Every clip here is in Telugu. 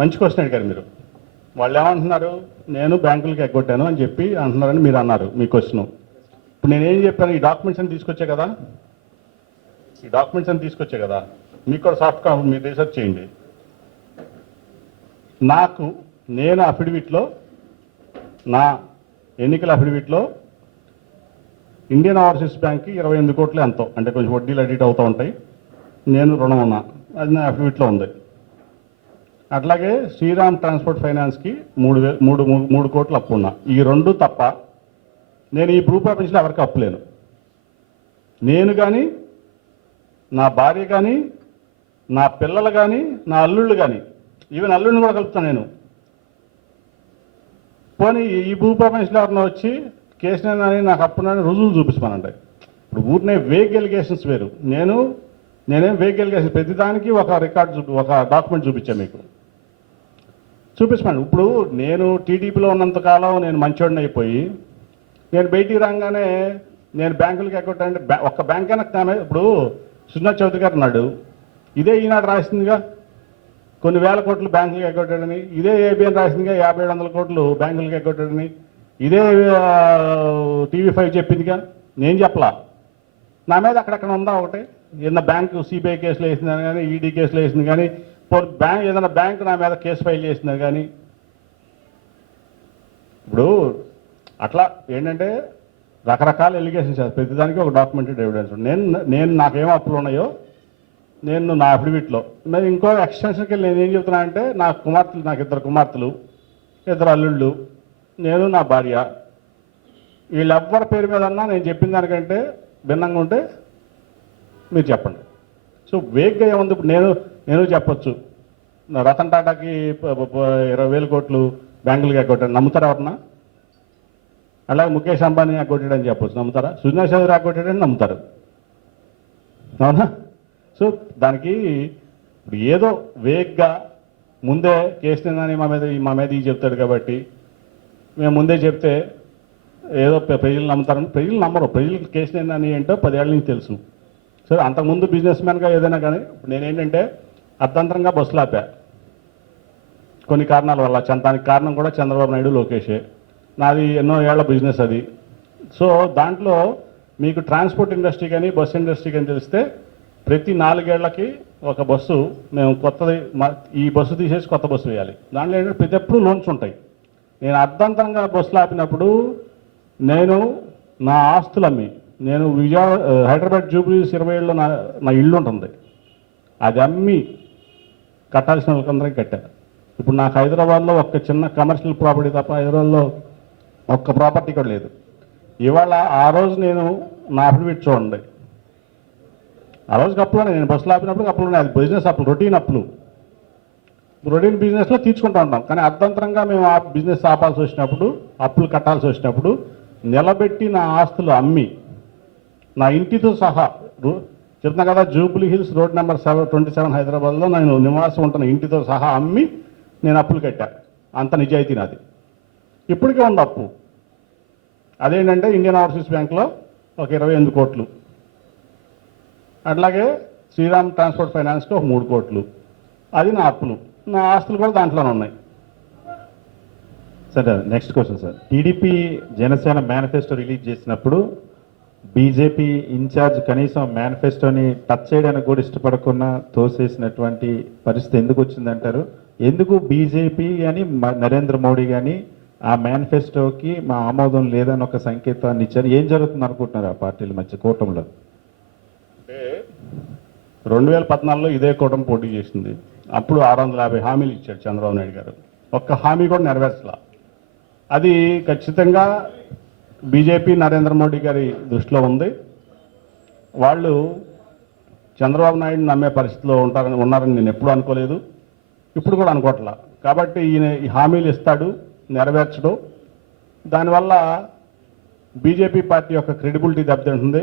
మంచి క్వశ్చన్ అడిగారు మీరు. వాళ్ళు ఏమంటున్నారు, నేను బ్యాంకులకి ఎగ్గొట్టాను అని చెప్పి అంటున్నారని మీరు అన్నారు మీ క్వశ్చన్. ఇప్పుడు నేనేం చెప్పాను, ఈ డాక్యుమెంట్స్ అని తీసుకొచ్చా కదా, ఈ డాక్యుమెంట్స్ అని తీసుకొచ్చా కదా, మీకు కూడా సాఫ్ట్ కాపీ మీరు రీసెర్చ్ చేయండి. నేను అఫిడవిట్లో, నా ఎన్నికల అఫిడవిట్లో ఇండియన్ ఓవర్సీస్ బ్యాంక్కి 28 కోట్లు ఎంతో, అంటే కొంచెం వడ్డీలు అడిట్ అవుతూ ఉంటాయి, నేను రుణం ఉన్నా, అది నా అఫిడవిట్లో ఉంది. అట్లాగే శ్రీరామ్ ట్రాన్స్పోర్ట్ ఫైనాన్స్కి 3 కోట్లు అప్పు ఉన్నా. ఈ రెండు తప్ప నేను ఈ భూ ప్రపంచంలో ఎవరికి అప్పులేను. నేను కానీ, నా భార్య కానీ, నా పిల్లలు కానీ, నా అల్లుళ్ళు కానీ, ఈవెన్ అల్లుడిని కూడా కలుపుతాను నేను. పోనీ ఈ భూ ప్రపంచంలో ఎవరన్నా వచ్చి కేసునని నాకు అప్పునని రుజువులు చూపించమనండి. ఇప్పుడు ఊరినే వేగ్ ఎలిగేషన్స్ వేరు, నేనేం వేగ్ ఎలిగేషన్స్ ప్రతిదానికి ఒక ఒక డాక్యుమెంట్ చూపించాను మీకు, చూపించమండి. ఇప్పుడు నేను టీడీపీలో ఉన్నంతకాలం నేను మంచోడిని అయిపోయి నేను బయటికి రాగానే నేను బ్యాంకులకి అకౌంట్ అంటే ఒక్క బ్యాంక్ అయినా ఇప్పుడు సుజనా చౌదరి గారు అన్నాడు, ఇదే ఈనాడు రాసిందిగా కొన్ని వేల కోట్లు బ్యాంకులకి ఎగ్గొట్టాడని, ఇదే ఏబిఎన్ రాసిందిగా 5700 కోట్లు బ్యాంకులకి ఎగ్గొట్టాడని, ఇదే TV5 చెప్పిందిగా, నేను చెప్పలా. నా మీద అక్కడక్కడ ఉందా ఒకటే, ఏదైనా బ్యాంకు సిబిఐ కేసులు వేసిందని కానీ, ఈడీ కేసులు వేసింది కానీ, ఏదైనా బ్యాంకు నా మీద కేసు ఫైల్ చేసిందని కానీ. ఇప్పుడు అట్లా ఏంటంటే రకరకాల ఎలిగేషన్స్ చేస్తారు, ప్రతిదానికి ఒక డాక్యుమెంటెడ్ ఎవిడెన్స్. నేను నాకేం అప్పులు ఉన్నాయో నేను నా అఫిడవిట్లో, మరి ఇంకో ఎక్స్టెన్షన్కి వెళ్ళి నేను ఏం చెప్తున్నా అంటే, నాకు 2 కుమార్తెలు, 2 అల్లుళ్ళు, నేను నా భార్య, వీళ్ళెవ్వరి పేరు మీద అన్నా నేను చెప్పిన దానికంటే భిన్నంగా ఉంటే మీరు చెప్పండి. సో వేగ్గా ఏముంది, ఇప్పుడు నేను చెప్పొచ్చు, రతన్ టాటాకి 20,000 కోట్లు బ్యాంకులకి ఎగ్గొట్టాడు, నమ్ముతారా ఎవరన్నా? అలాగే ముఖేష్ అంబానీ ఎగ్గొట్టాడని చెప్పొచ్చు, నమ్ముతారా? సుజనా చౌదరి ఎగ్గొట్టాడని నమ్ముతారు, అవునా? సో దానికి ఇప్పుడు ఏదో వేగ్గా ముందే కేసుని మా మీద ఈ చెప్తాడు కాబట్టి మేము ముందే చెప్తే ఏదో ప్రజలు నమ్ముతారని, ప్రజలు నమ్మరు. ప్రజలకు కేసుని ఏంటో 10 ఏళ్ళ నుంచి తెలుసు. సరే అంతకుముందు బిజినెస్ మ్యాన్గా ఏదైనా కానీ, ఇప్పుడు నేనేంటంటే అర్థంతరంగా బస్సులు ఆపా కొన్ని కారణాల వల్ల. దానికి కారణం కూడా చంద్రబాబు నాయుడు, లోకేషే. నాది ఎన్నో ఏళ్ల బిజినెస్ అది. సో దాంట్లో మీకు ట్రాన్స్పోర్ట్ ఇండస్ట్రీ కానీ, బస్సు ఇండస్ట్రీ కానీ తెలిస్తే ప్రతి 4 ఏళ్లకి ఒక బస్సు మేము కొత్తది, ఈ బస్సు తీసేసి కొత్త బస్సు వేయాలి. దాంట్లో ఏంటంటే ప్రతి ఎప్పుడు లోన్స్ ఉంటాయి. నేను అర్థంతరంగా బస్సులు ఆపినప్పుడు నేను నా ఆస్తులు అమ్మి, నేను హైదరాబాద్ జూబ్లీస్ 27లో నా ఇల్లు ఉంటుంది, అది అమ్మి కట్టాల్సిన వాళ్ళకందరికీ కట్టాను. ఇప్పుడు నాకు హైదరాబాద్లో ఒక చిన్న కమర్షియల్ ప్రాపర్టీ తప్ప హైదరాబాద్లో ఒక్క ప్రాపర్టీ కూడా లేదు. ఇవాళ ఆ రోజు నేను నా అఫిడవిట్ చూడండి, ఆ రోజుకి అప్పులు నేను బస్సులు ఆపినప్పుడు అప్పులు ఉన్నాయి, అది బిజినెస్ అప్పులు, రొటీన్ బిజినెస్లో తీసుకుంటూ ఉంటాం. కానీ అర్థంతరంగా మేము ఆ బిజినెస్ ఆపాల్సి వచ్చినప్పుడు, అప్పులు కట్టాల్సి వచ్చినప్పుడు నిలబెట్టి నా ఆస్తులు అమ్మి, నా ఇంటితో సహా చెప్తున్నా కదా, జూబ్లీ హిల్స్ రోడ్ నెంబర్ 27 హైదరాబాద్లో నేను నివాసం ఉంటున్న ఇంటితో సహా అమ్మి నేను అప్పులు కట్టా. అంత నిజాయితీ నాది. ఇప్పటికే ఉంది అప్పు. అదేంటంటే ఇండియన్ ఓవర్సీస్ బ్యాంక్లో ఒక 28 కోట్లు, అట్లాగే శ్రీరామ్ ట్రాన్స్పోర్ట్ ఫైనాన్స్కి ఒక 3 కోట్లు. అది నా అప్పులు. నా ఆస్తులు కూడా దాంట్లోనే ఉన్నాయి. Sir next question sir, TDP Janasena manifesto release చేసినప్పుడు బీజేపీ ఇన్ఛార్జ్ కనీసం మేనిఫెస్టోని టచ్ చేయడానికి కూడా ఇష్టపడకుండా తోసేసినటువంటి పరిస్థితి ఎందుకు వచ్చిందంటారు? ఎందుకు బీజేపీ కానీ నరేంద్ర మోడీ కానీ ఆ మేనిఫెస్టోకి మా ఆమోదం లేదని ఒక సంకేతాన్ని ఇచ్చారు? ఏం జరుగుతుంది అనుకుంటున్నారు ఆ పార్టీల మధ్య కూటమిలో? అంటే 2014లో ఇదే కూటమి పోటీ చేసింది. అప్పుడు 650 హామీలు ఇచ్చాడు చంద్రబాబు నాయుడు గారు. ఒక్క హామీ కూడా నెరవేర్చలా. అది ఖచ్చితంగా బీజేపీ నరేంద్ర మోడీ గారి దృష్టిలో ఉంది. వాళ్ళు చంద్రబాబు నాయుడు నమ్మే పరిస్థితిలో ఉన్నారని నేను ఎప్పుడూ అనుకోలేదు, ఇప్పుడు కూడా అనుకోవట్లా. కాబట్టి ఈయన ఈ హామీలు ఇస్తాడు, నెరవేర్చడు. దానివల్ల బీజేపీ పార్టీ యొక్క క్రెడిబిలిటీ దెబ్బతింటుంది.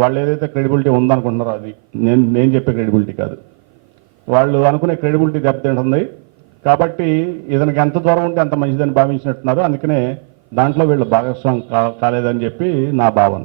వాళ్ళు ఏదైతే క్రెడిబిలిటీ ఉందనుకుంటున్నారో అది నేను చెప్పే క్రెడిబిలిటీ కాదు, వాళ్ళు అనుకునే క్రెడిబిలిటీ దెబ్బతింటుంది. కాబట్టి ఇతనికి ఎంత దూరం ఉంటే అంత మంచిదని భావించినట్టున్నారు. అందుకనే దాంట్లో వీళ్ళు భాగస్వామి కాలేదని చెప్పి నా భావన.